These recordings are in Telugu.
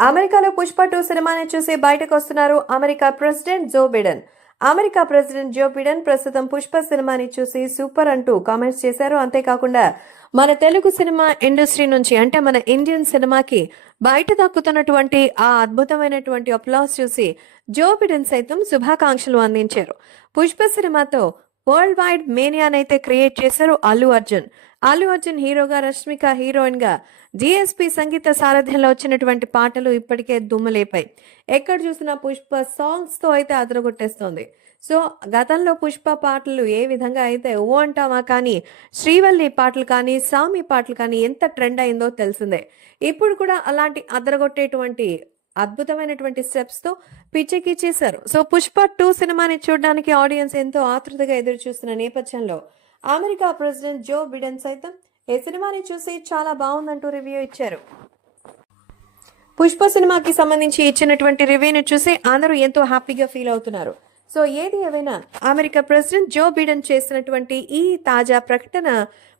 అమెరికాలో పుష్ప టూ సినిమాని చూసి బయటకు వస్తున్నారు America president Joe Biden. America president Joe Biden ప్రస్తుతం పుష్ప సినిమాని చూసి సూపర్ అంటూ కామెంట్స్ చేశారు. అంతేకాకుండా మన తెలుగు సినిమా ఇండస్ట్రీ నుంచి అంటే మన ఇండియన్ సినిమాకి బయట దక్కుతున్నటువంటి ఆ అద్భుతమైనటువంటి అప్లాస్ చూసి జో బిడెన్ సైతం శుభాకాంక్షలు అందించారు. పుష్ప సినిమాతో వరల్డ్ వైడ్ మేనియానైతే క్రియేట్ చేశారు అల్లు అర్జున్. అల్లు అర్జున్ హీరోగా రష్మిక హీరోయిన్గా డిఎస్పి సంగీత సారథ్యంలో వచ్చినటువంటి పాటలు ఇప్పటికే దుమ్ములేపాయి. ఎక్కడ చూసినా పుష్ప సాంగ్స్తో అయితే అదరగొట్టేస్తోంది. సో గతంలో పుష్ప పాటలు ఏ విధంగా అయితే ఓ అంటామా కానీ శ్రీవల్లి పాటలు కానీ సామి పాటలు కానీ ఎంత ట్రెండ్ అయిందో తెలిసిందే. ఇప్పుడు కూడా అలాంటి అదరగొట్టేటువంటి అద్భుతమైనటువంటి స్టెప్స్తో పిచ్చెక్కిచ్చేశారు సో పుష్ప టూ సినిమాని చూడడానికి ఆడియన్స్ ఎంతో ఆతృతగా ఎదురు చూస్తున్న నేపథ్యంలో అమెరికా ప్రెసిడెంట్ జో బిడెన్ సైతం ఈ సినిమాని చూసి చాలా బాగుందంటూ రివ్యూ ఇచ్చారు. పుష్ప సినిమాకి సంబంధించి ఇచ్చినటువంటి రివ్యూను చూసి అందరూ ఎంతో హ్యాపీగా ఫీల్ అవుతున్నారు. సో ఏది ఏమైనా అమెరికా ప్రెసిడెంట్ జో బిడెన్ చేసినటువంటి ఈ తాజా ప్రకటన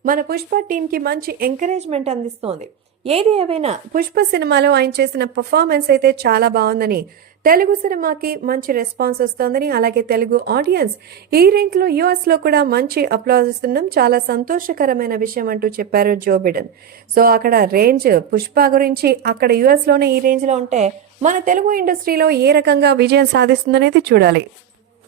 మన పుష్ప టీంకి మంచి ఎంకరేజ్మెంట్ అందిస్తోంది. ఏది ఏమైనా పుష్ప సినిమాలో ఆయన చేసిన పర్ఫార్మెన్స్ అయితే చాలా బాగుందని తెలుగు సినిమాకి మంచి రెస్పాన్స్ వస్తోందని అలాగే తెలుగు ఆడియన్స్ ఈ రేంజ్లో యుఎస్లో కూడా మంచి అప్లాజ్ ఇస్తున్నాం చాలా సంతోషకరమైన విషయం అంటూ చెప్పారు జో బిడెన్ సో అక్కడ రేంజ్ పుష్ప గురించి అక్కడ యుఎస్లోనే ఈ రేంజ్లో ఉంటే మన తెలుగు ఇండస్ట్రీలో ఏ రకంగా విజయం సాధిస్తుందనేది చూడాలి.